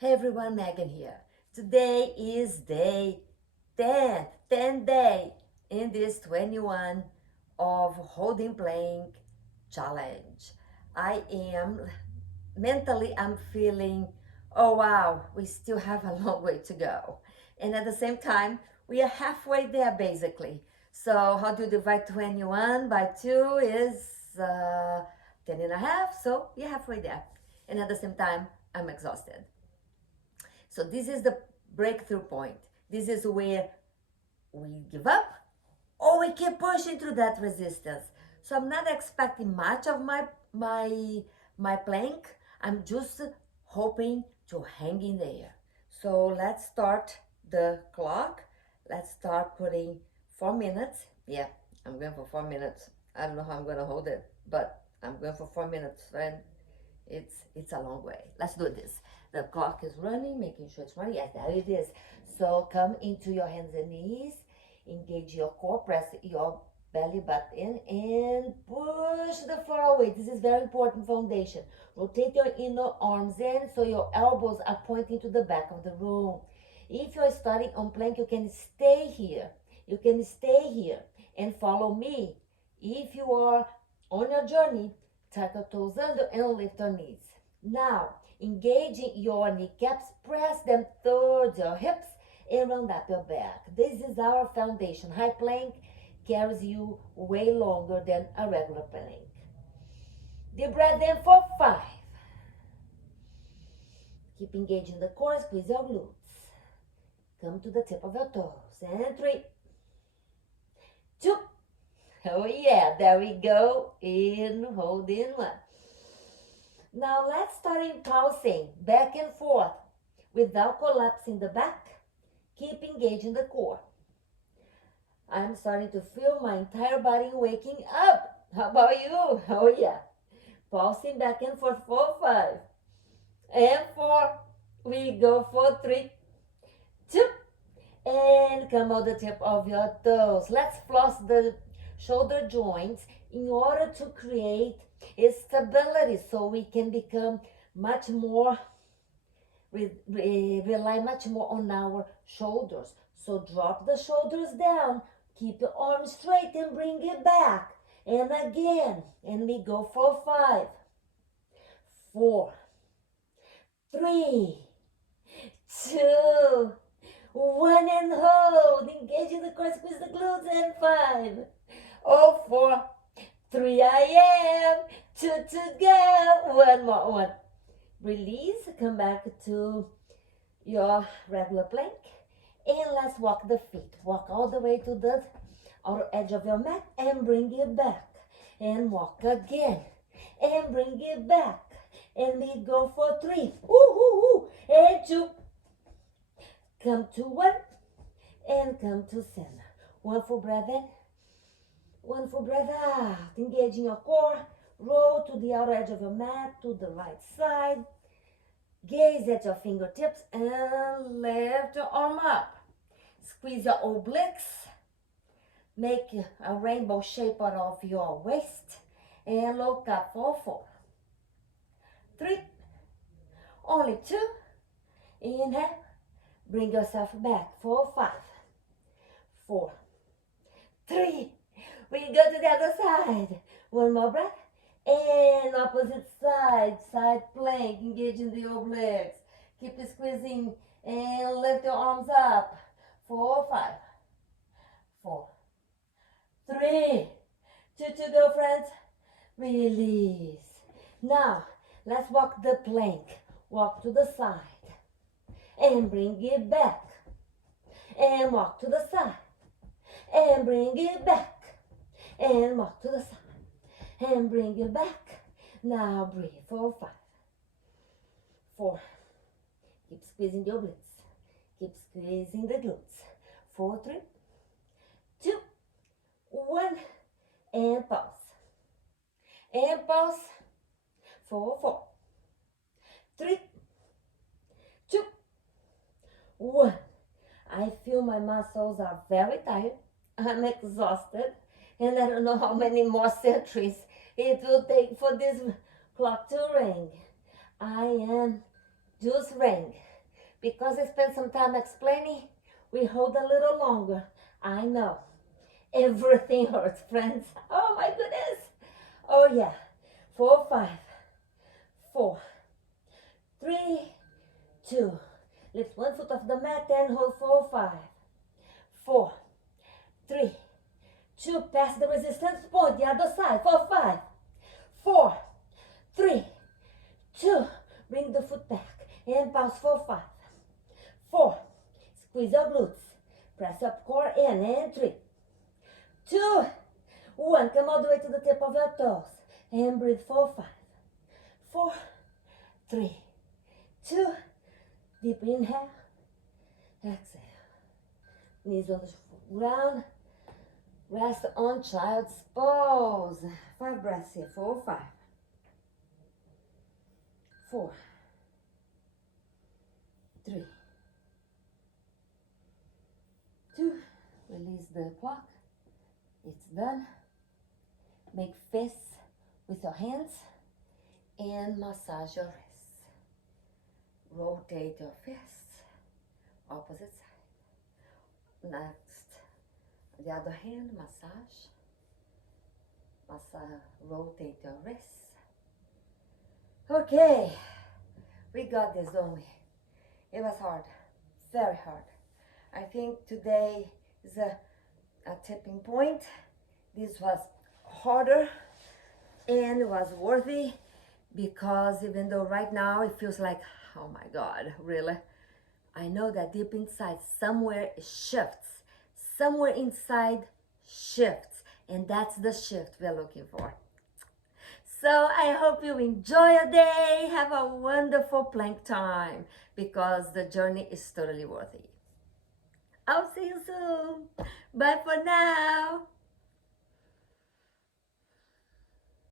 Hey everyone, Megan here. Today is day 10 day in this 21 of holding plank challenge. I am mentally, I'm feeling, oh wow, we still have a long way to go. And at the same time, we are halfway there basically. So how do you divide 21 by 2 is 10 and a half, so we're halfway there. And at the same time, I'm exhausted. So this is the breakthrough point. This is where we give up or we keep pushing through that resistance. So I'm not expecting much of my plank. I'm just hoping to hang in there. So let's start the clock. Let's start putting 4 minutes. Yeah, I'm going for 4 minutes. I don't know how I'm gonna hold it, but I'm going for 4 minutes, friend. It's a long way. Let's do this. The clock is running, making sure it's running. Yes, there it is. So come into your hands and knees, engage your core, press your belly button and push the floor away. This is very important foundation. Rotate your inner arms in so your elbows are pointing to the back of the room. If you're starting on plank, you can stay here. You can stay here and follow me. If you are on your journey, tuck your toes under and lift your knees. Now, engaging your kneecaps, press them towards your hips and round up your back. This is our foundation. High plank carries you way longer than a regular plank. Deep breath in for 5. Keep engaging the core, squeeze your glutes. Come to the tip of your toes. And 3, 2. Oh yeah, there we go. In, hold in 1. Now let's start impulsing back and forth without collapsing the back. Keep engaging the core. I'm starting to feel my entire body waking up. How about you? Oh yeah. Pulsing back and forth for 5. And 4. We go for 3, 2. And come out the tip of your toes. Let's floss the shoulder joints in order to create a stability so we can become much more, rely much more on our shoulders. So drop the shoulders down, keep your arms straight and bring it back. And again, and we go for 5, 4, 3, 2, 1 and hold. Engaging the core, squeeze the glutes and 5. Oh, 4, 3 I am, 2 to go. One more, 1. Release, come back to your regular plank. And let's walk the feet. Walk all the way to the outer edge of your mat and bring it back. And walk again. And bring it back. And we go for 3. And 2. Come to 1. And come to center. 1 full breath in. 1 full breath out. Engaging your core. Roll to the outer edge of your mat to the right side. Gaze at your fingertips and lift your arm up. Squeeze your obliques. Make a rainbow shape out of your waist. And look up for 4, 3, only 2. Inhale. Bring yourself back for 5, 4, 3. We go to the other side. 1 more breath. And opposite side, side plank, engaging the obliques. Keep squeezing and lift your arms up. 4, 5, 4, 3, 2 to go, friends. Release. Now, let's walk the plank. Walk to the side. And bring it back. And walk to the side. And bring it back. And walk to the side. And bring it back. Now breathe for 5, 4. Keep squeezing the obliques. Keep squeezing the glutes. 4, 3, 2, 1. And pause. And pause. 4, 4, 3, 2, 1. I feel my muscles are very tired. I'm exhausted. And I don't know how many more centuries it will take for this clock to ring. I am Just ring. Because I spent some time explaining, we hold a little longer. I know. Everything hurts, friends. Oh my goodness. Oh yeah. 4, 5, 4, 3, 2. Lift one foot off the mat and hold 4, 5, 4, 3, 2. Pass the resistance point, the other side. 4, 5, 4, 3, 2. Bring the foot back and pause. 4, 5, 4. Squeeze your glutes. Press up core in and 3, 2, 1. Come all the way to the tip of your toes and breathe. 4, 5, 4, 3, 2. Deep inhale. Exhale. Knees on the ground. Rest on child's pose. 5 breaths here. 4, 5, 4, 3, 2. Release the clock. It's done. Make fists with your hands and massage your wrists. Rotate your fists, opposite side. Next, the other hand, massage. Rotate your wrists. Okay, we got this, don't we? It was hard, very hard. I think today is a tipping point. This was harder and it was worthy because even though right now it feels like, oh my God, really? I know that deep inside somewhere it shifts. Somewhere inside shifts. And that's the shift we're looking for. So I hope you enjoy your day. Have a wonderful plank time because the journey is totally worth it. I'll see you soon. Bye for now.